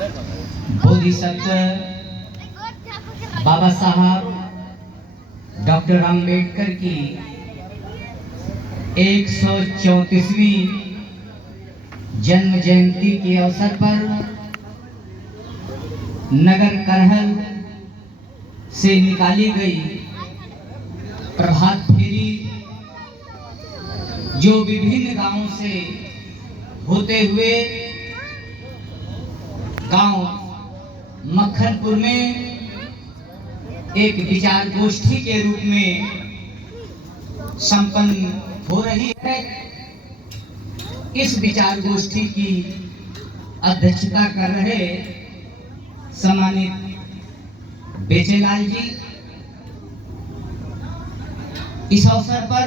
बोधिसत्व बाबा साहब डॉक्टर अंबेडकर की 134वीं जन्म जयंती के अवसर पर नगर करहल से निकाली गई प्रभात फेरी जो विभिन्न गांवों से होते हुए गांव मक्खनपुर में एक विचार गोष्ठी के रूप में संपन्न हो रही है। इस विचार गोष्ठी की अध्यक्षता कर रहे सम्मानित बेचेलाल जी, इस अवसर पर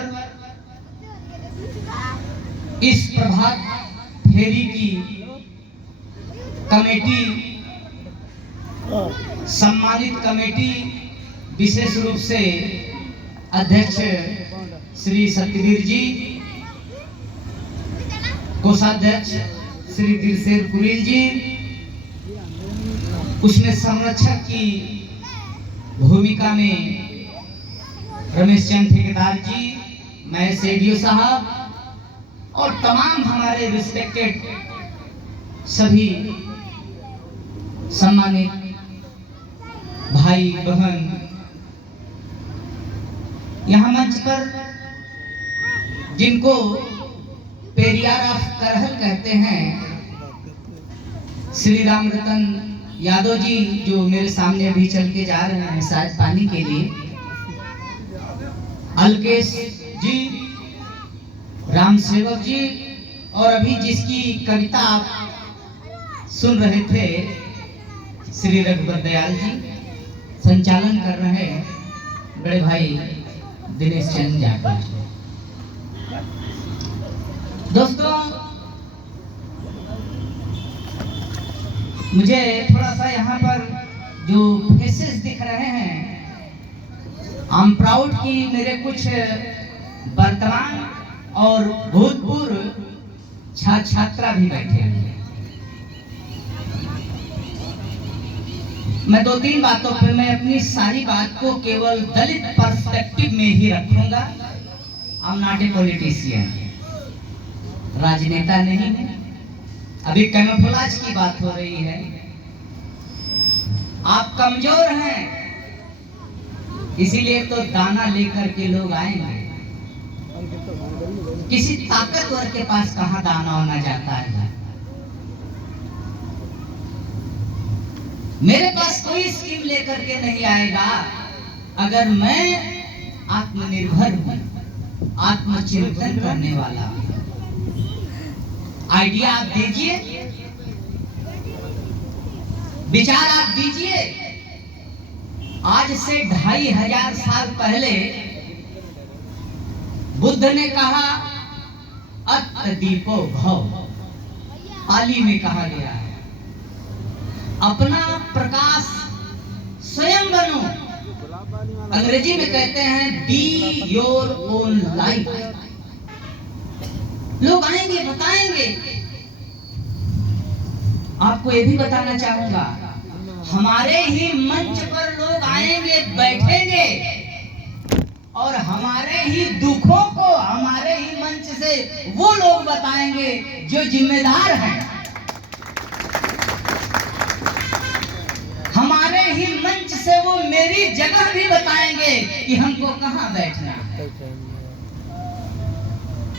इस प्रभात फेरी की कमेटी, सम्मानित कमेटी, विशेष रूप से अध्यक्ष श्री सत्यवीर जी, कोषाध्यक्ष श्री दिलसेर कुरील जी, उसमें संरक्षक की भूमिका में रमेश चंद ठेकेदार जी, मैं सेडियो साहब और तमाम हमारे रिस्पेक्टेड सभी सम्मानित भाई बहन यहाँ मंच पर, जिनको पेरियार ऑफ करहल कहते हैं, श्री राम रतन यादव जी जो मेरे सामने अभी चल के जा रहे हैं शायद पानी के लिए, अलकेश जी, राम सेवक जी, और अभी जिसकी कविता आप सुन रहे थे श्री रघुवर दयाल जी, संचालन कर रहे हैं बड़े भाई दिनेश चंद जाटव। दोस्तों, मुझे थोड़ा सा यहाँ पर जो फेसेस दिख रहे हैं, आई एम प्राउड कि मेरे कुछ वर्तमान और भूतपूर्व छात्रा भी बैठे हैं। मैं 2-3 बातों पे, मैं अपनी सारी बात को केवल दलित पर्सपेक्टिव में ही रखूंगा। I am not a politician, राजनेता नहीं है। अभी कैमोफ्लेज की बात हो रही है। आप कमजोर हैं, इसीलिए तो दाना लेकर के लोग आएंगे। किसी ताकतवर के पास कहां दाना होना जाता है। मेरे पास कोई स्कीम लेकर के नहीं आएगा अगर मैं आत्मनिर्भर हूं, आत्मचिंतन करने वाला हूं। आइडिया आप दीजिए, विचार आप दीजिए। आज से 2500 साल पहले बुद्ध ने कहा अत दीपो भव, पाली में कहा गया है, अपना प्रकाश स्वयं बनो। अंग्रेजी में कहते हैं बी योर ओन लाइट। लोग आएंगे, बताएंगे। आपको ये भी बताना चाहूंगा, हमारे ही मंच पर लोग आएंगे, बैठेंगे और हमारे ही दुखों को हमारे ही मंच से वो लोग बताएंगे जो जिम्मेदार हैं। हमारे ही मंच से वो मेरी जगह भी बताएंगे कि हमको कहां बैठना है।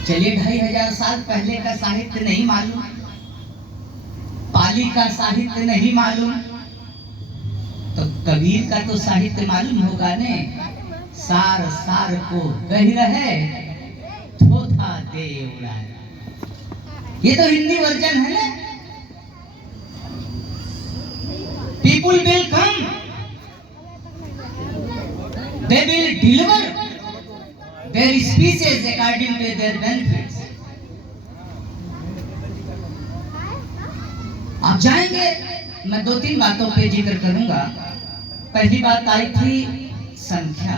चलिए, 2500 साल पहले का साहित्य नहीं मालूम, पाली का साहित्य नहीं मालूम, तो कबीर का तो साहित्य मालूम होगा ने। सार सार को कह रहे थोथा दे उड़ाए। ये तो हिंदी वर्जन है ना। People will come, they will deliver their speeches according to their benefits. आप जाएंगे, मैं 2-3 बातों पे जिक्र करूंगा। पहली बात आई थी संख्या।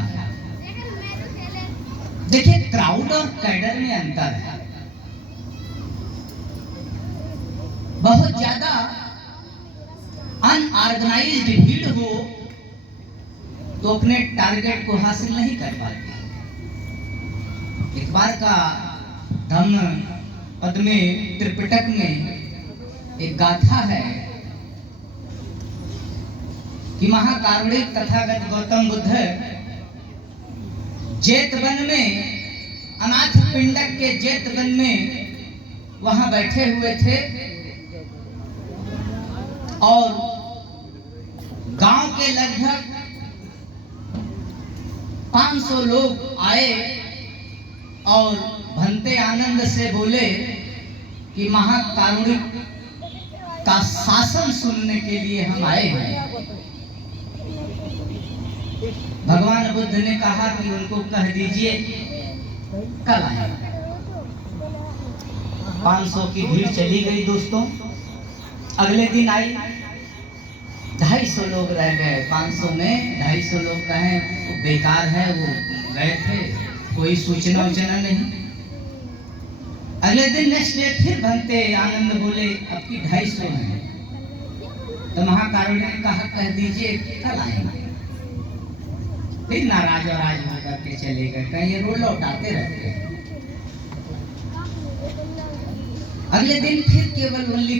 देखिए, क्राउड और कैडर में अंतर है। बहुत ज्यादा ऑर्गेनाइज्ड भीड़ हो तो अपने टारगेट को हासिल नहीं कर पाती। एक बार का धम्म पद में, त्रिपिटक में एक गाथा है कि महाकारुणिक तथागत गौतम बुद्ध जेतवन में, अनाथ पिंडक के जेतवन में वहां बैठे हुए थे और गांव के लगभग 500 लोग आए और भंते आनंद से बोले कि महाकारुणिक का शासन सुनने के लिए हम आए हैं। भगवान बुद्ध ने कहा कि उनको कह दीजिए कल आए। 500 की भीड़ चली गई दोस्तों। अगले दिन आई, 250 लोग रह गए। 500 में 250 लोग कहे वो बेकार है, वो गए थे, कोई सूचना वचना नहीं। अगले दिन नेक्स्ट डे फिर भंते आनंद बोले अब की 250 हैं। तो महाकारुण्य ने कहा कह दीजिए कल आएंगे। फिर नाराज और आज होकर के चले गए, कहीं ये रोल लौटाते रहते हैं। अगले दिन फिर केवल ओनली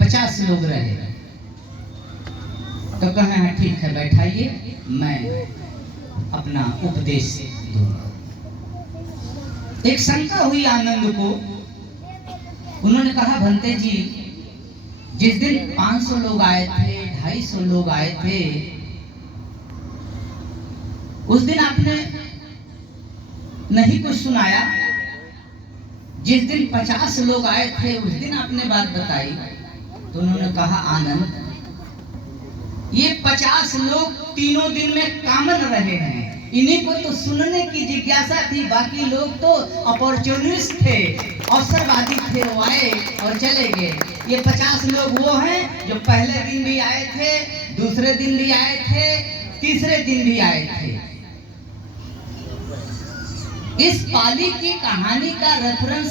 50 लोग रहे। तो कहे हाँ ठीक है बैठाइए, मैं अपना उपदेश दूंगा। एक शंका हुई आनंद को। उन्होंने कहा भंते जी, जिस दिन 500 लोग आए थे, 250 लोग आए थे, उस दिन आपने नहीं कुछ सुनाया। जिस दिन 50 लोग आए थे उस दिन आपने बात बताई। तो उन्होंने कहा आनंद, ये 50 लोग तीनों दिन में कॉमन रहे हैं, इन्हीं को तो सुनने की जिज्ञासा थी। बाकी लोग तो अपॉर्चुनिस्ट थे, अवसरवादी थे, वो आए और चले गए। ये 50 लोग वो हैं जो पहले दिन भी आए थे, दूसरे दिन भी आए थे, तीसरे दिन भी आए थे। इस पाली की कहानी का रेफरेंस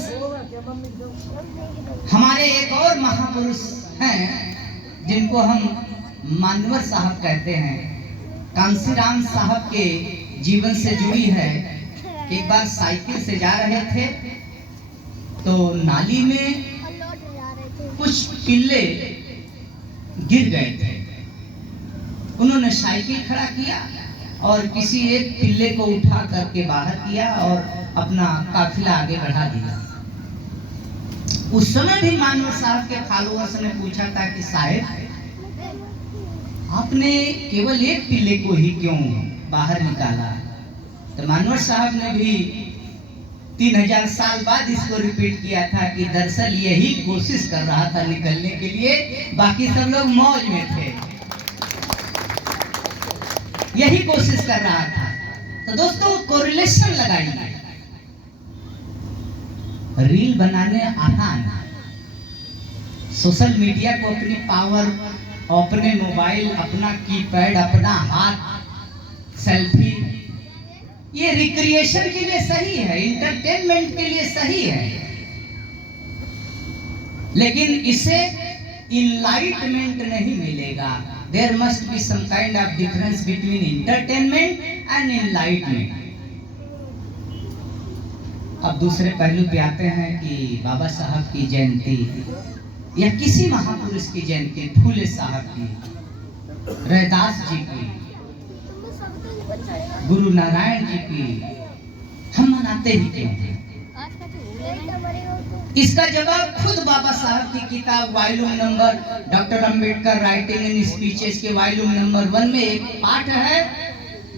हमारे एक और महापुरुष हैं जिनको हम मानवर साहब कहते हैं, कांसीराम साहब के जीवन से जुड़ी है। एक बार साइकिल से जा रहे थे तो नाली में कुछ पिल्ले गिर गए थे। उन्होंने साइकिल खड़ा किया और किसी एक पिल्ले को उठा करके बाहर किया और अपना काफिला आगे बढ़ा दिया। उस समय भी मानवर साहब के फॉलोअर्स ने पूछा था कि साहब आपने केवल एक पिल्ले को ही क्यों बाहर निकाला? तो मानवर साहब ने भी 3000 साल बाद इसको रिपीट किया था कि दरअसल यही कोशिश कर रहा था निकलने के लिए, बाकी सब लोग मौज में थे, यही कोशिश कर रहा था। तो दोस्तों कोरिलेशन लगाइए। रील बनाने आसान, सोशल मीडिया को अपनी पावर, अपने मोबाइल, अपना कीपैड, अपना हाथ, सेल्फी, ये रिक्रिएशन के लिए सही है, इंटरटेनमेंट के लिए सही है, लेकिन इसे इनलाइटमेंट नहीं मिलेगा। There must be some kind of difference between entertainment and enlightenment. अब दूसरे पहलू पे आते हैं कि बाबा साहब की जयंती या किसी महापुरुष की जयंती, फूले साहब की, रैदास जी की, गुरु नारायण जी की, हम मनाते ही क्यों हैं? इसका जवाब खुद बाबा साहब की किताब volume number doctor Ambedkar writing in speeches के वॉल्यूम नंबर 1 में एक पाठ है,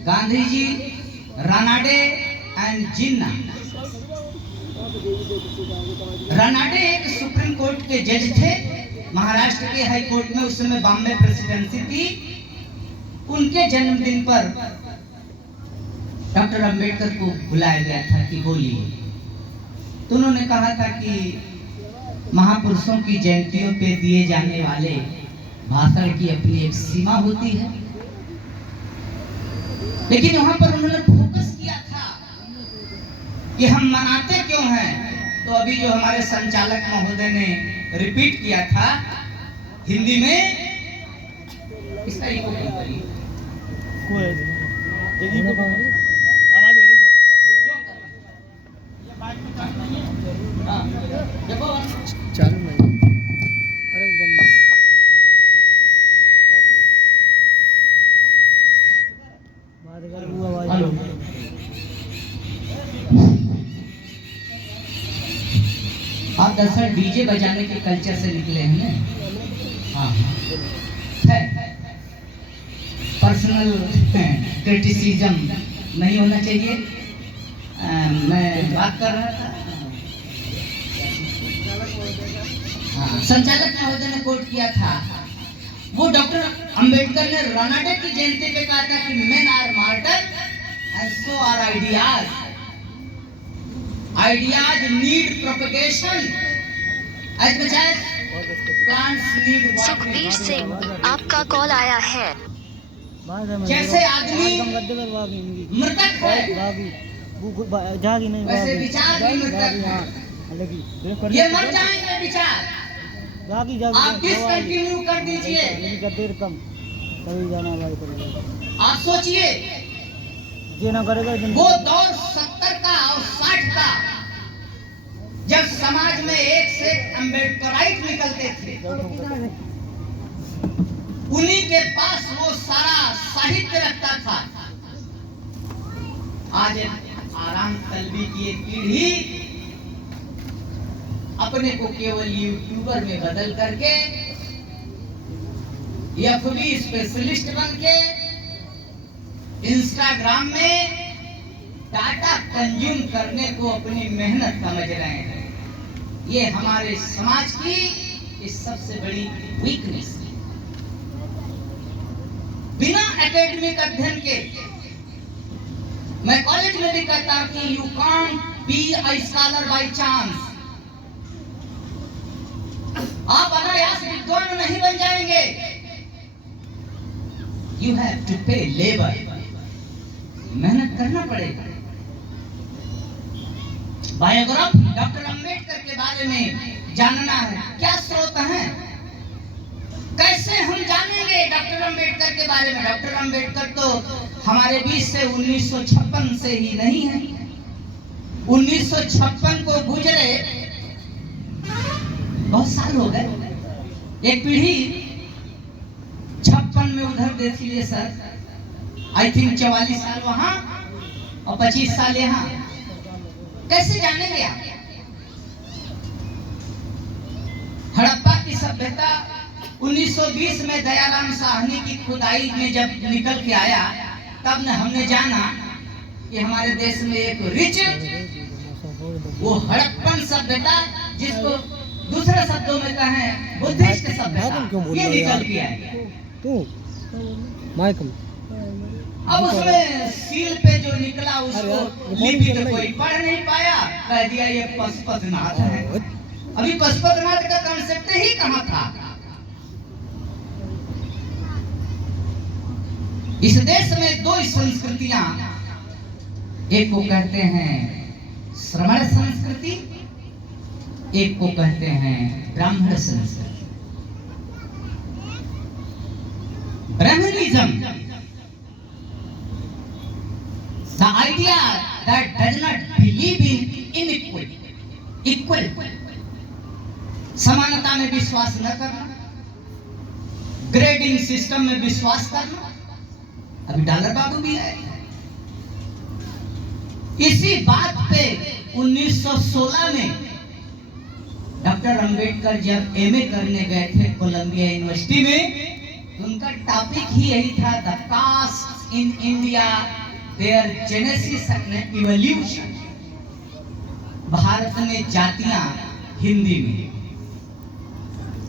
गांधी जी, रानाडे एंड जिन्ना। रानाडे एक सुप्रीम कोर्ट के जज थे, महाराष्ट्र के हाई कोर्ट में उस समय बॉम्बे प्रेसिडेंसी थी। उनके जन्मदिन पर डॉक्टर अंबेडकर को बुलाया गया था कि बोलिए। तो उन्होंने कहा था कि महापुरुषों की जयंतियों पे दिए जाने वाले भाषण की अपनी एक सीमा होती है, लेकिन वहां पर उन्होंने फोकस किया था कि हम मनाते क्यों हैं। तो अभी जो हमारे संचालक महोदय ने रिपीट किया था हिंदी में इसका इको कम करिए। आवाज हो रही है। हाँ, देखो चालू नहीं। अरे वो बंद बात कर वो आवाज हेलो। आप दरअसल डीजे बजाने के कल्चर से निकले हैं ना? हाँ है। पर्सनल क्रिटिसिज्म नहीं होना चाहिए। मैं बात कर रहा था। हाँ, संचालक महोदय ने कोट किया था, वो डॉक्टर अंबेडकर ने रोनाल्डो की जयंती पे कहा था कि men are mortal and so are ideas. Ideas need propagation as much as plants need water. Sukhbir Singh, आपका कॉल आया है। जैसे आदमी मृतक है, जागी नहीं वैसे विचार भी मृतक है। ये मर जाएंगे विचार। जागी आप डिसकंटिन्यू कर दीजिए। देर कम कभी जाना भाई करेगा आप सोचिए, ये ना करेगा वो दौर 70 का और 60 का, जब समाज में एक से एक अम्बेडकराइट निकलते थे। उन्हीं के पास वो सारा साहित्य रखता था। आज आराम तलबी की एक पीढ़ी अपने को केवल यूट्यूबर में बदल करके, एफबी स्पेशलिस्ट बन के, इंस्टाग्राम में डाटा कंज्यूम करने को अपनी मेहनत समझ रहे हैं। ये हमारे समाज की इस सबसे बड़ी वीकनेस है। बिना एकेडमिक अध्ययन के, मैं कॉलेज में भी कहता हूं कि you can't be a scholar by chance. आप अनायास विद्वान नहीं बन जाएंगे। यू हैव टू पे लेबर, मेहनत करना पड़ेगा। बायोग्राफी डॉक्टर अंबेडकर के बारे में जानना है, क्या स्रोत हैं, कैसे हम जानेंगे डॉक्टर अंबेडकर के बारे में। डॉक्टर अंबेडकर तो हमारे बीच से 1956 से ही नहीं है। 1956 को गुजरे बहुत साल हो गए। एक पीढ़ी 56 में उधर देख लीजिए सर, आई थिंक 44 साल वहां और 25 साल यहाँ। कैसे जानेंगे आप? हड़प्पा की सभ्यता 1920 में दयाराम साहनी की खुदाई में जब निकल के आया, तब न हमने जाना कि हमारे देश में एक रिच, वो हड़प्पन सभ्यता, जिसको दूसरे शब्दों में कहें बुद्धिस्ट सभ्यता, ये निकल के आई। अब उसमें सील पे जो निकला उसको लिपि तो कोई पढ़ नहीं पाया, कह दिया ये पशुपतिनाथ है। अभी पशुपतिनाथ का कांसेप्ट ही कहाँ था? इस देश में दो संस्कृतियां, एक को कहते हैं श्रमण संस्कृति, एक को कहते हैं ब्राह्मण संस्कृति। Brahmanism, the idea that does not believe in equal, समानता में विश्वास न करना, ग्रेडिंग सिस्टम में विश्वास करना। अभी डॉलर बाबू भी है। इसी बात पे 1916 में डॉक्टर अंबेडकर जब एमए करने गए थे कोलंबिया यूनिवर्सिटी में, उनका टॉपिक ही यही था, the caste in India, their genesis and evolution. भारत में जातियां, हिंदी में।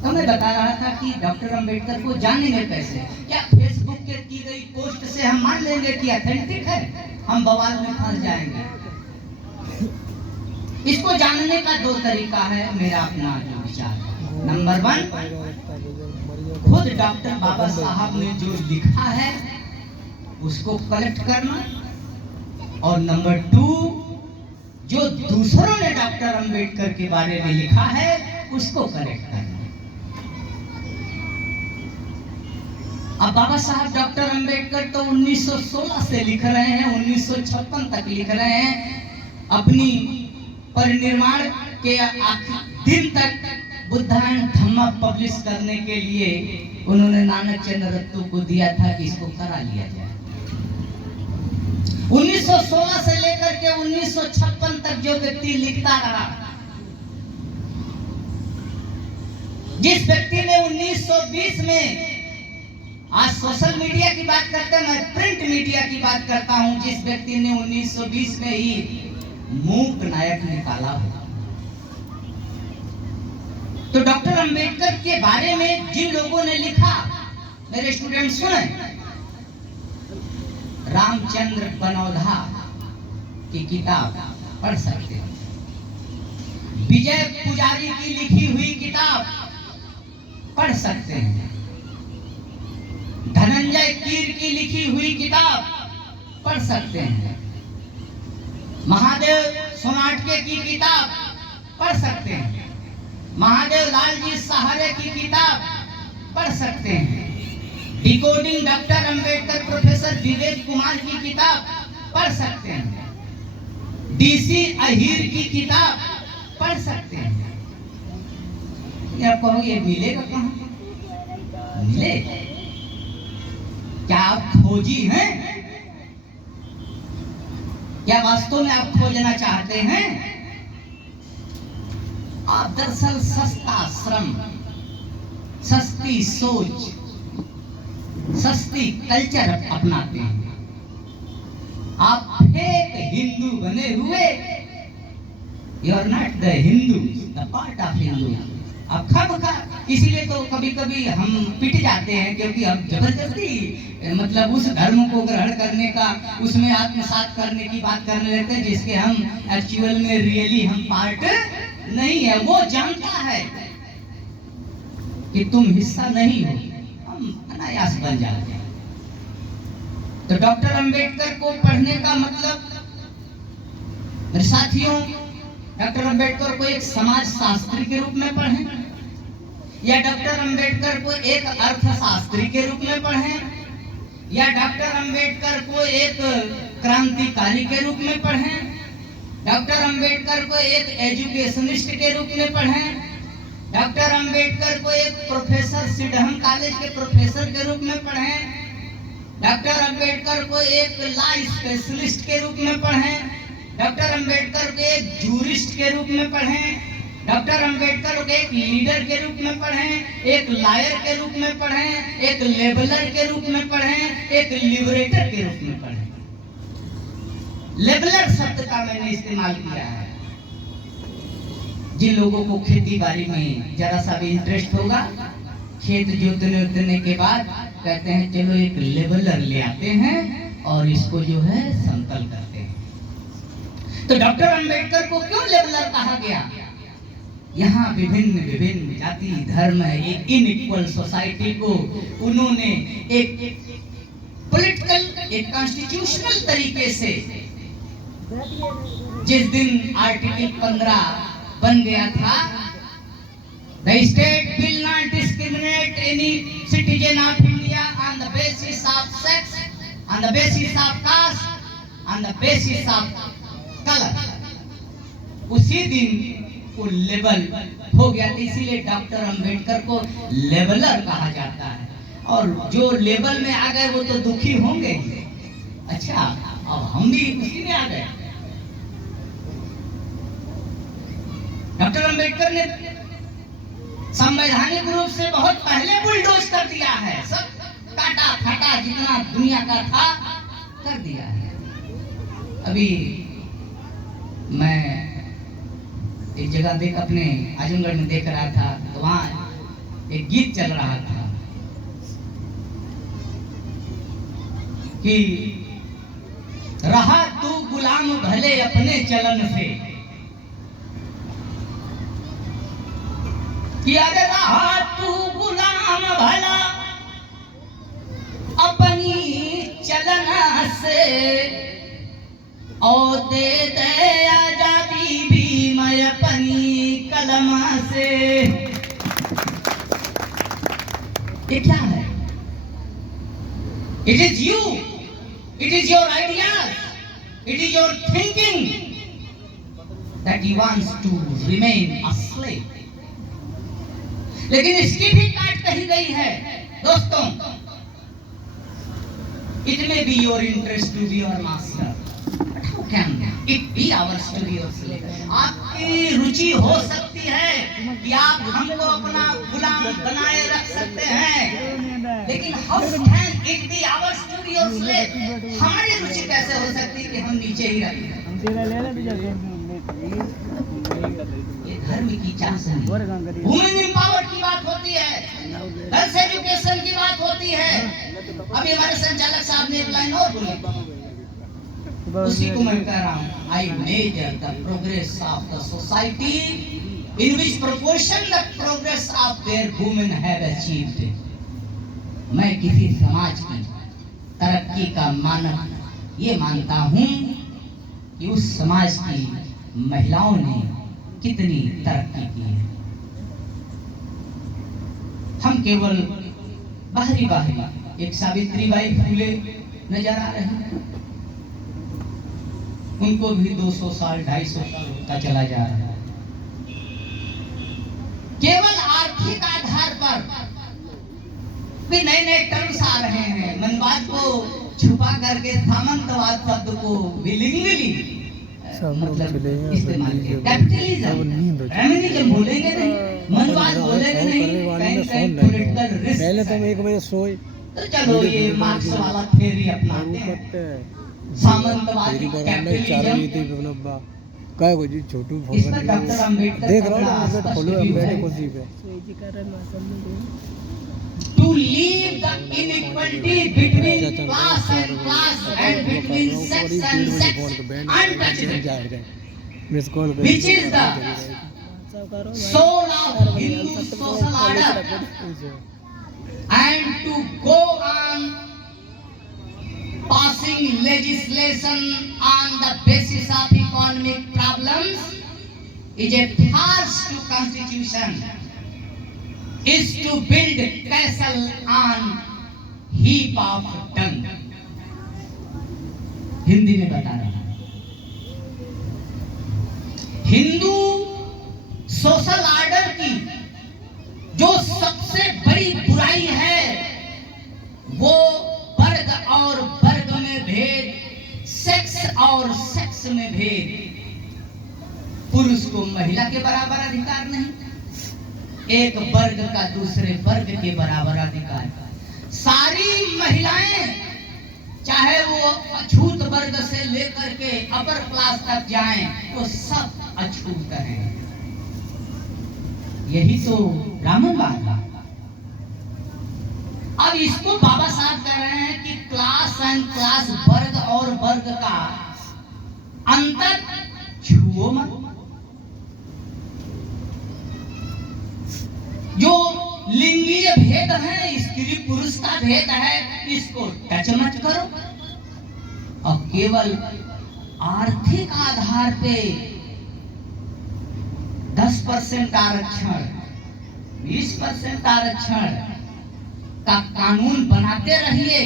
तो मैं बता रहा था कि डॉक्टर अंबेडकर को जानेंगे कैसे? क्या फेसबुक के की गई पोस्ट से हम मान लेंगे कि ऑथेंटिक है? हम बवाल में फंस जाएंगे। इसको जानने का दो तरीका है, मेरा अपना जो विचार है। नंबर 1, खुद डॉक्टर बाबा साहब ने जो लिखा है उसको कलेक्ट करना, और नंबर 2, जो दूसरों ने डॉक्टर अंबेडकर के बारे में लिखा है उसको कलेक्ट करना। अब बाबा साहब डॉक्टर अंबेडकर तो 1916 से लिख रहे हैं, 1956 तक लिख रहे हैं। अपनी परिनिर्वाण के दिन तक बुद्धायन धम्मा पब्लिश करने के लिए उन्होंने नानक चंद्र रत्तू को दिया था कि इसको करा लिया जाए। 1916 से लेकर के 1956 तक जो व्यक्ति लिखता रहा, जिस व्यक्ति ने 1920 में, आज सोशल मीडिया की बात करते हैं, मैं प्रिंट मीडिया की बात करता हूं, जिस व्यक्ति ने 1920 में ही मूक नायक निकाला हो, तो डॉक्टर अंबेडकर के बारे में जिन लोगों ने लिखा, मेरे स्टूडेंट सुने, रामचंद्र बनौधा की किताब पढ़ सकते हैं, विजय पुजारी की लिखी हुई किताब पढ़ सकते हैं, धनंजय कीर की लिखी हुई किताब पढ़ सकते हैं, महादेव सोनाटके की किताब पढ़ सकते हैं, महादेव लाल जी सहारे की किताब पढ़ सकते हैं, decoding doctor Ambedkar professor Vivek Kumar की किताब पढ़ सकते हैं, डीसी अहीर की किताब पढ़ सकते हैं। आप कहोगे ये मिलेगा कहाँ? मिले? क्या आप खोजी हैं? क्या वास्तव में आप खोजना चाहते हैं? आप दरअसल सस्ता श्रम, सस्ती सोच, सस्ती कल्चर अपनाते हैं। आप फेक हिंदू बने हुए, you are not the Hindu, the part of Hindu. आप खा इसीलिए तो कभी कभी हम पिट जाते हैं, क्योंकि हम जबरदस्ती मतलब उस धर्म को ग्रहण करने का, उसमें आत्मसात करने की बात करने लगते हैं, जिसके हम एक्चुअल में रियली हम पार्ट नहीं है। वो जानता है कि तुम हिस्सा नहीं हो, हम अनायास बन जाते हैं। तो डॉक्टर अंबेडकर को पढ़ने का मतलब, मेरे साथियों, डॉक्टर अंबेडकर को एक समाज शास्त्री के रूप में पढ़ें, या डॉक्टर अंबेडकर को एक अर्थशास्त्री के रूप में पढ़ें, या डॉक्टर अंबेडकर को एक क्रांतिकारी के रूप में पढ़ें, डॉक्टर अंबेडकर को एक एजुकेशनिस्ट के रूप में पढ़ें, डॉक्टर अंबेडकर को एक प्रोफेसर सिडहम कॉलेज के प्रोफेसर के रूप में पढ़ें, डॉक्टर अंबेडकर को एक लॉ स्पेशलिस्ट के रूप में पढ़ें, डॉक्टर अंबेडकर को एक जूरिस्ट के रूप में पढ़ें, डॉक्टर अंबेडकर को एक लीडर के रूप में पढ़ें, एक लॉयर के रूप में पढ़ें, एक लेबलर के रूप में पढ़ें, एक लिबरेटर के रूप में पढ़ें। लेबलर शब्द का मैंने इस्तेमाल किया है। जिन लोगों को खेती बाड़ी में जरा सा भी इंटरेस्ट होगा, खेत जोतने के बाद कहते हैं चलो एक लेबलर ले आते हैं और इसको जो है समतल करते हैं। तो डॉक्टर अंबेडकर को क्यों लेबलर कहा गया? यहाँ विभिन्न विभिन्न जाति धर्म है, एक इनइक्वल सोसाइटी को उन्होंने एक पॉलिटिकल, एक कॉन्स्टिट्यूशनल तरीके से, जिस दिन आर्टिकल 15 बन गया था, the state will not discriminate any citizen of India on the basis of sex, on the basis of caste, on the basis of colour, उसी दिन वो लेबल हो गया। इसीलिए डॉक्टर अंबेडकर को लेबलर कहा जाता है। और जो लेबल में आ गए वो तो दुखी होंगे। अच्छा, अब हम भी उसी में आ गए। डॉक्टर अंबेडकर ने संवैधानिक रूप से बहुत पहले बुलडोज कर दिया है, सब काटा फाटा जितना दुनिया का था कर दिया है। अभी मैं एक जगह देख, अपने आजमगढ़ में देख रहा था, तो वहां एक गीत चल रहा था कि रहा तू गुलाम भले अपने चलन से, कि अरे रहा तू गुलाम भला अपनी चलन से, और दे दे आजादी भी मैं अपनी कलम से। ये क्या है? It is you. It is your ideas. It is your thinking that he wants to remain a slave. लेकिन इसकी भी काट कही गई है दोस्तों. It may be your interest to be your master, but how can it be ours to be your slave? आपकी रुचि हो सकती है कि आप हमको अपना गुलाम बनाए रख सकते हैं, लेकिन how can it be ours to be your slave? हमारी रुचि कैसे हो सकती है कि हम नीचे ही रहें? ये धर्म की चाह से नहीं, वुमेन एम्पावर्ड की बात होती है, गर्ल्स एजुकेशन की बात होती है. अभी हमारे संचालक साहब ने एक लाइन और बोली, उसी को मैं कह रहा हूँ. I measure the progress of the society in which proportion the progress of their women have achieved. मैं किसी समाज की तरक्की का मानक ये मानता हूँ कि उस समाज की महिलाओं ने कितनी तरक्की की है. हम केवल बाहरी एक सावित्रीबाई फूले नजर आ रहे हैं, उनको भी 200 साल 250 साल का चला जा रहा है. केवल आर्थिक आधार पर भी नए नए टर्म्स आ रहे हैं. मनवाद को छुपा करके सामंतवाद शब्द को बिलिंगुअली मतलब इस्तेमाल किया. कैपिटलिज्म फेमिनिज्म बोलेंगे नहीं, मनवाद बोलेंगे नहीं, कहीं पॉलिटिकल रिस्क. पहले तो 1 बजे सोए तो चलो ये मार्क्स वाला थ्योरी अपनाते हैं, सामंतवाद कैपिटलिज्म. काय को जी छोटू इस पर डॉक्टर अंबेडकर देख रहा हूं फॉलो अंबेडकर को जी पे to leave the inequality between class and between sex and sex untouched, which is the soul of Hindu social order, and to go on passing legislation on the basis of economic problems is a farce to constitution, is to build castle on heap of dung. Hindi में बता रहा हूं. Hindu social order की जो सबसे बड़ी बुराई है वो वर्ग और वर्ग में भेद, सेक्स और सेक्स में भेद. पुरुष को महिला के बराबर अधिकार नहीं, एक वर्ग का दूसरे वर्ग के बराबर अधिकार. सारी महिलाएं चाहे वो अछूत वर्ग से लेकर के अपर क्लास तक जाएं, वो सब अछूत हैं. यही तो ब्राह्मणवाद है. अब इसको बाबा साहब कह रहे हैं कि क्लास एंड क्लास, वर्ग और वर्ग का अंतर छुओ मत. जो लिंगीय भेद है, स्त्री पुरुष का भेद है, इसको टच मत करो. और केवल आर्थिक आधार पे 10% आरक्षण, 20% आरक्षण का कानून बनाते रहिए.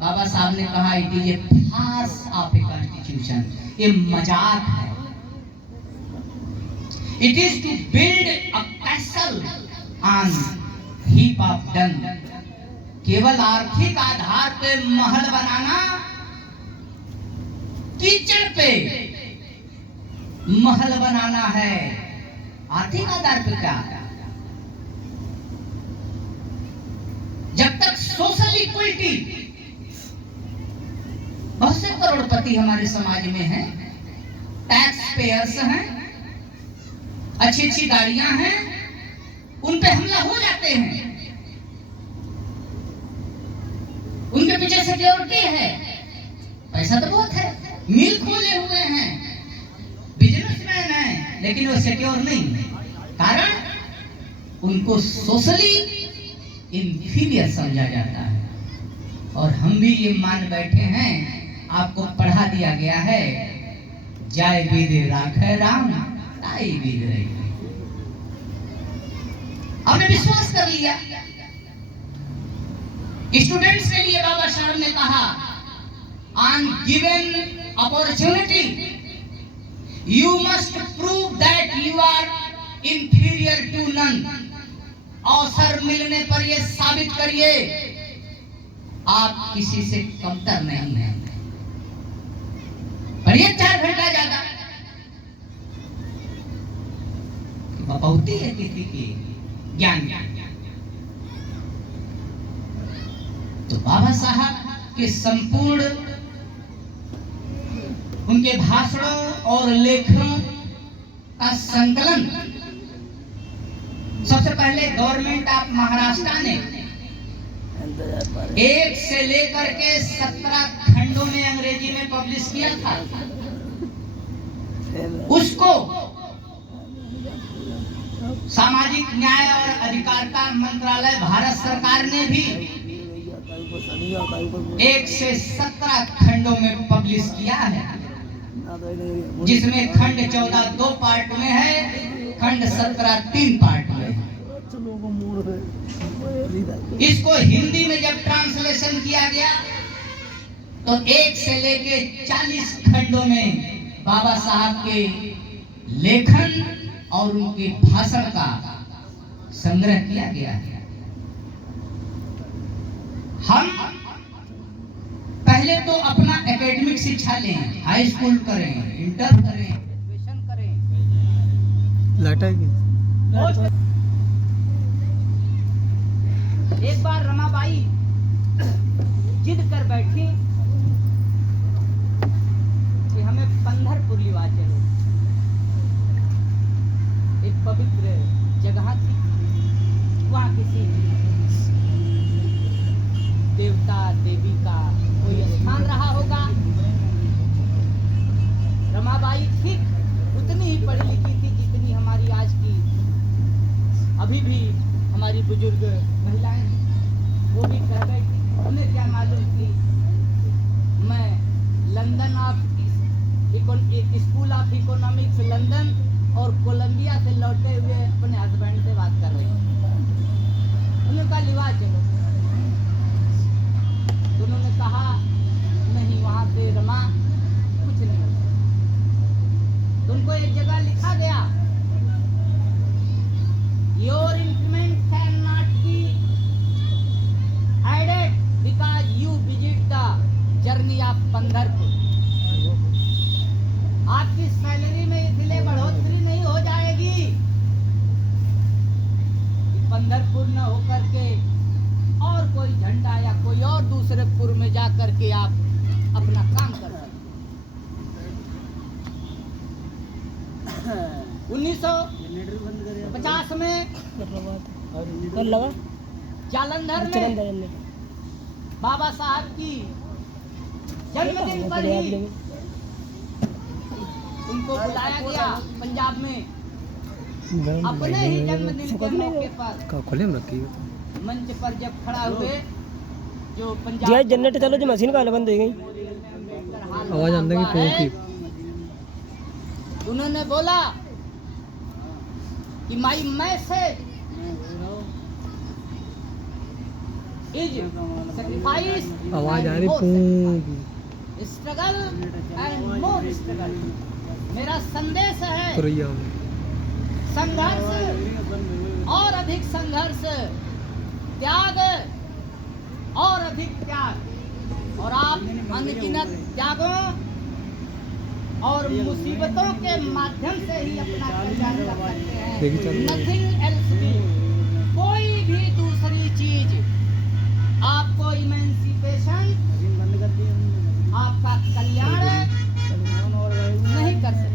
बाबा साहब ने कहा it is a farce of a constitution. ये मजाक है. It is to build a castle on heap of dung. केवल आर्थिक आधार पे महल बनाना, कीचड़ पे महल बनाना है. आर्थिक आधार पे क्या? जब तक सोशल इक्वलिटी, बहुत से करोड़पति हमारे समाज में हैं, टैक्स पेयर्स हैं, अच्छी अच्छी गाड़ियां हैं, उन पे हमला हो जाते हैं, उनके पीछे सिक्योरिटी है, पैसा तो बहुत है, मिल खोले हुए हैं, बिजनेसमैन हैं, लेकिन वो सिक्योर नहीं है. कारण उनको सोशली इंफीरियर समझा जाता है. और हम भी ये मान बैठे हैं, आपको पढ़ा दिया गया है, जाय विद राखे राम ताई विद रही. आपने विश्वास कर लिया. स्टूडेंट्स के लिए बाबा साहब ने कहा, on given opportunity you must prove that you are inferior to none. अवसर मिलने पर यह साबित करिए आप किसी से कमतर नहीं हैं। पर ये 4 घंटा ज्यादा बपौती है किसी की ज्ञान। तो बाबा साहब के संपूर्ण उनके भाषणों और लेखनों का संकलन सबसे पहले गवर्नमेंट ऑफ महाराष्ट्र ने 1 से लेकर के 17 खंडों में अंग्रेजी में पब्लिश किया था। उसको सामाजिक न्याय और अधिकारिता मंत्रालय भारत सरकार ने भी 1 से 17 खंडों में पब्लिश किया है, जिसमें खंड 14 2 पार्ट में है, खंड 17 3 पार्ट में है। इसको हिंदी में जब ट्रांसलेशन किया गया तो 1 से लेके 40 खंडों में बाबा साहब के लेखन और उनके भाषण का संग्रह किया गया है। हम पहले तो अपना एकेडमिक शिक्षा लें, हाई स्कूल करें, इंटर करें, ग्रेजुएशन करें। एक बार रमाबाई जिद कर बैठी कि हमें पंढरपुर लिवा चलो। एक पवित्र जगह थी, वहाँ किसी देवता देवी का कोई स्थान रहा होगा। रमाबाई ठीक उतनी ही पढ़ी लिखी थी जितनी हमारी आज की अभी भी हमारी बुजुर्ग महिलाएं हैं, वो भी कर गई थी। उन्हें क्या मालूम थी मैं London school of economics London और कोलंबिया से लौटे हुए अपने हस्बैंड से बात कर रही हूँ। उन्होंने कहा लिवा चलो। उन्होंने कहा नहीं, वहां से रमा कुछ नहीं होता। उनको एक जगह लिखा गया, your increment can not be added because you visit the journey of Pandharpur. आपकी सैलरी में इसलिए बढ़ोतरी नहीं हो जाएगी कि पंढरपुर न होकर के और कोई झंडा या कोई और दूसरे पुर में जा करके आप अपना काम कर सकते। 1950 में जालंधर में बाबा साहब की जन्मदिन पर ही उनको बुलाया गया पंजाब में। अपने ही जन्मदिन के मौके पर मंच पर जब खड़ा हुए, जो पंजाब जनरेटर चलो जो मशीन का बंद हो गई, आवाज आने की फोन की। उन्होंने बोला कि माय मैसेज इज सैक्रिफाइस, आवाज आ रही पूरी, स्ट्रगल एंड मोर स्ट्रगल। मेरा संदेश है संघर्ष और अधिक संघर्ष, त्याग और अधिक त्याग। और आप अनगिनत त्यागों और मुसीबतों के माध्यम से ही अपना कल्याण कर सकते हैं। नथिंग एल्स विल, कोई भी दूसरी चीज आपको इमेंसिपेशन, आपका कल्याण नहीं कर सकती।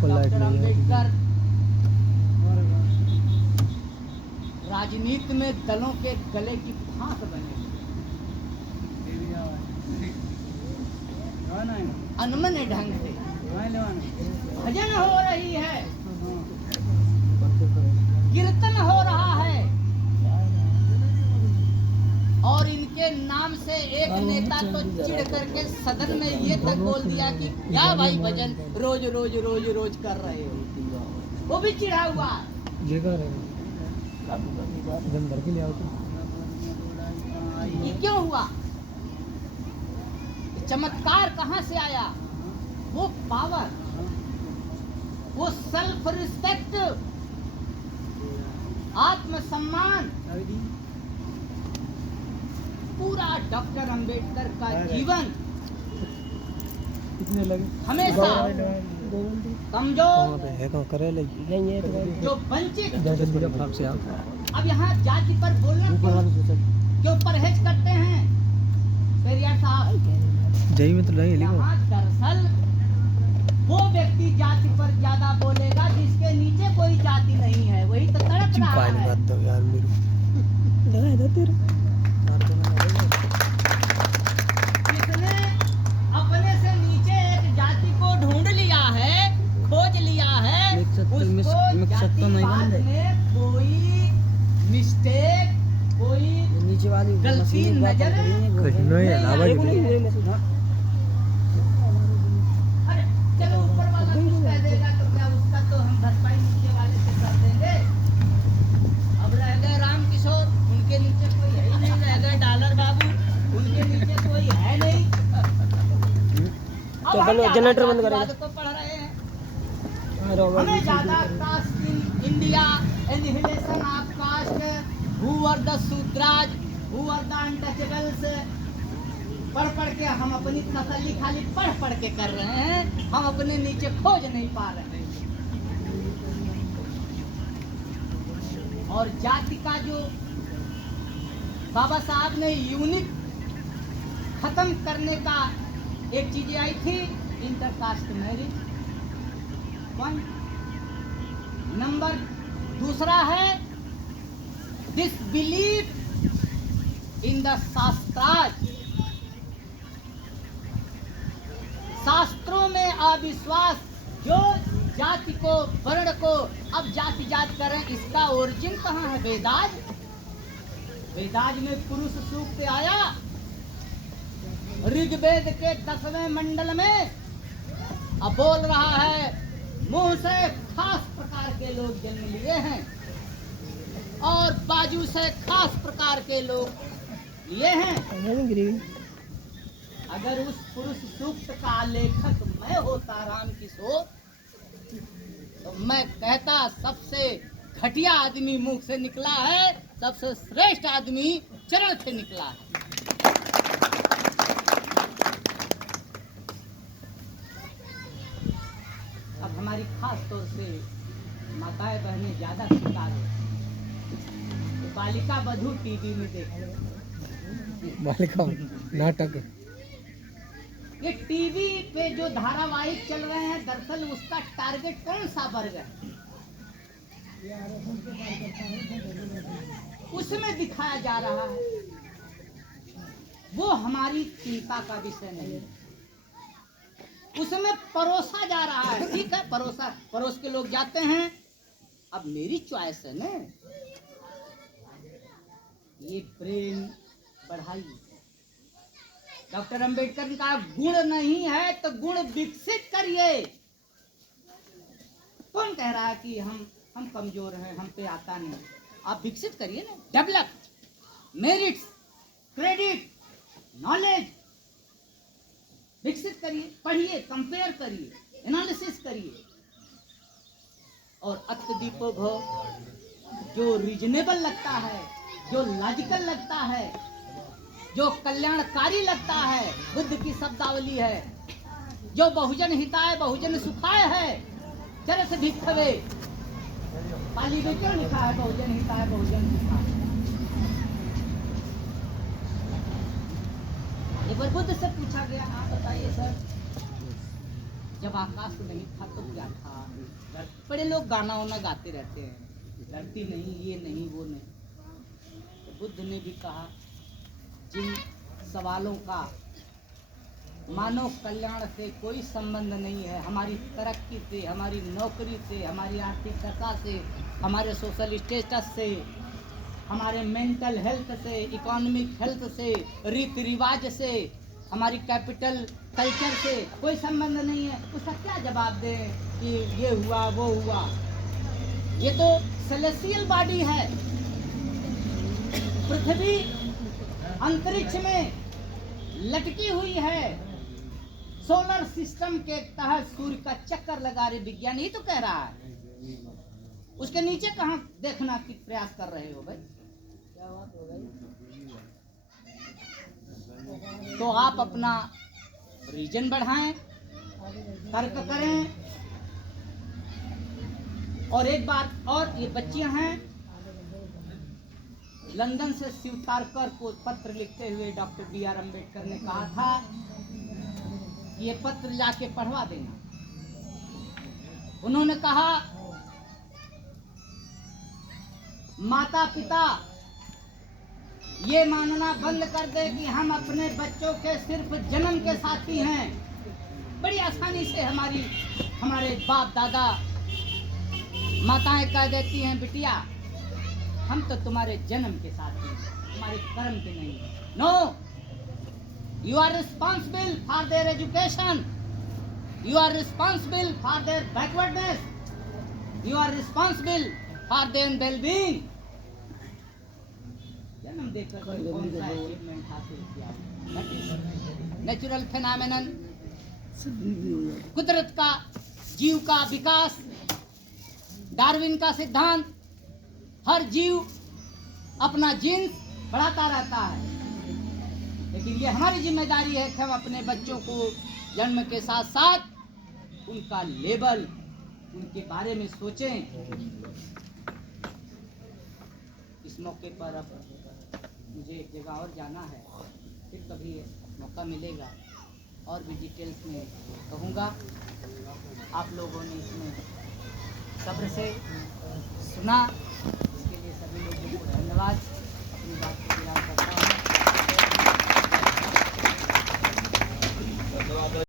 डॉक्टर अम्बेडकर राजनीति में दलों के गले की फांस बने, अनमने ढंग से भजन हो रही है, कीर्तन हो रहा है, और इनके नाम से एक नेता तो चिढ़ करके सदन में ये तक बोल दिया कि क्या भाई भजन रोज रोज रोज रोज कर रहे हो। वो भी चिढ़ा हुआ। भर के ले आओ तुम। ये क्यों हुआ? ये चमत्कार कहाँ से आया? वो पावर, वो सेल्फ रिस्पेक्ट, आत्मसम्मान, पूरा डॉक्टर अंबेडकर का जीवन कितने लगे? हमेशा कमजोर, है कहाँ करे लगी नहीं है तो जो वंचित। जल्दी का भाग से आओ अब यहाँ जाति पर बोलना क्यों परहेज करते हैं पेरियार साहब? जय में तो नहीं लिखो। यहाँ दरअसल वो व्यक्ति जाति पर ज्यादा बोलेगा जिसके नीचे कोई जाति नहीं है, वही तो तड़प रहा पानी है। मत दो यार मेरे लगा दो तेरे जिसने अपने से नीचे एक जाति को ढूंढ लिया है, खोज लिया है, उसको जातिवाद में कोई मिस्टेक, कोई नीचे वाली गलती नजर नहीं है लावा अरे चलो ऊपर वाला कुछ कह देगा तो क्या, उसका तो हम भरपाई नीचे वाले से कर देंगे। अब रह गए राम किशोर, उनके नीचे कोई है ही नहीं, रह गए डॉलर बाबू, उनके नीचे कोई है नहीं। अब हम जनरेटर बंद ज्यादा करेगा। को पढ़ रहे हैं, हमें ज्यादा caste in India, annihilation of caste, who are the Shudras, who are the untouchables, पढ़ के हम अपनी तसल्ली खाली पढ़ के कर रहे हैं, हम अपने नीचे खोज नहीं पा रहे हैं। और जाति का जो बाबा साहब ने यूनिट खत्म करने का एक चीज आई थी, इंटरकास्ट मैरिज, वन नंबर। दूसरा है डिसबिलीफ इन द शास्त्राज, शास्त्रों में अविश्वास, जो जाति को, वर्ण को अब जाति जात करें, इसका ओरिजिन कहाँ है? वेदाज। वेदाज में पुरुष सूक्त आया, ऋग्वेद के 10वें मंडल में अब बोल रहा है, मुंह से खास प्रकार के लोग जन्म लिए हैं और बाजू से खास प्रकार के लोग लिए हैं। अगर उस पुरुष सूक्त का लेखक मैं होता राम किशोर, तो मैं कहता सबसे घटिया आदमी मुख से निकला है, सबसे श्रेष्ठ आदमी चरण से निकला है। अब हमारी खास तौर से माताएं बहनें ज्यादा शिकार है, तो बालिका वधू टीवी में देख, बालिका नाटक ये टीवी पे जो धारावाहिक चल रहे हैं, दरअसल उसका टारगेट कौन सा वर्ग है, उसमें दिखाया जा रहा है। वो हमारी चिंता का विषय नहीं है, उसमें परोसा जा रहा है। ठीक है, परोस के लोग जाते हैं। अब मेरी चॉइस है ना, ये ब्रेन बढ़ाई। डॉक्टर अंबेडकर ने कहा गुण नहीं है तो गुण विकसित करिए। कौन कह रहा है कि हम कमजोर हैं, हम पे आता नहीं? आप विकसित करिए ना, डेवलप, मेरिट्स, क्रेडिट, नॉलेज विकसित करिए, पढ़िए, कंपेयर करिए, एनालिसिस करिए। और अत्यदीपो भव, जो रीजनेबल लगता है, जो लॉजिकल लगता है, जो कल्याणकारी लगता है, बुद्ध की शब्दावली है, जो बहुजन हिताय बहुजन सुखाय है, चरस भिक्षवे। पाली में क्यों लिखा है बहुजन हिताय बहुजन सुखाय? एक बार बुद्ध से पूछा गया, आप बताइए सर, जब आकाश नहीं था तो क्या था? बड़े लोग गाना वाना गाते रहते हैं, धरती नहीं, ये नहीं, वो नहीं। तो बुद्ध ने भी कहा, जिन सवालों का मानव कल्याण से कोई संबंध नहीं है, हमारी तरक्की से, हमारी नौकरी से, हमारी आर्थिक दशा से, हमारे सोशल स्टेटस से, हमारे मेंटल हेल्थ से, इकोनॉमिक हेल्थ से, रीति रिवाज से, हमारी कैपिटल कल्चर से कोई संबंध नहीं है, उसका क्या जवाब दें कि ये हुआ वो हुआ? ये तो सेलेस्टियल बॉडी है। पृथ्वी अंतरिक्ष में लटकी हुई है, सोलर सिस्टम के तहत सूर्य का चक्कर लगा रहे, विज्ञान ही तो कह रहा है। उसके नीचे कहां देखना की प्रयास कर रहे हो भाई? क्या बात हो गई? तो आप अपना रीजन बढ़ाएं, तर्क करें। और एक बात और, ये बच्चियां हैं, लंदन से शिव तारकर को पत्र लिखते हुए डॉक्टर B.R. अम्बेडकर ने कहा था, ये पत्र जाके पढ़वा देना। उन्होंने कहा, माता पिता ये मानना बंद कर दे कि हम अपने बच्चों के सिर्फ जन्म के साथी हैं। बड़ी आसानी से हमारे बाप दादा माताएं कह देती हैं, बिटिया हम तो तुम्हारे जन्म के साथी हैं, तुम्हारे कर्म के नहीं। No, you are responsible for their education, you are responsible for their backwardness, you are responsible for their wellbeing. जन्म देकर कौन सा अचीवमेंट हासिल किया? दैट इज नेचुरल फेनोमेनन, कुदरत का, जीव का विकास, डार्विन का सिद्धांत। हर जीव अपना जीन्स बढ़ाता रहता है, लेकिन ये हमारी जिम्मेदारी है कि हम अपने बच्चों को जन्म के साथ साथ उनका लेबल, उनके बारे में सोचें। इस मौके पर अब मुझे एक जगह और जाना है, फिर कभी मौका मिलेगा और भी डिटेल्स में कहूँगा। आप लोगों ने इसमें सब्र से सुना,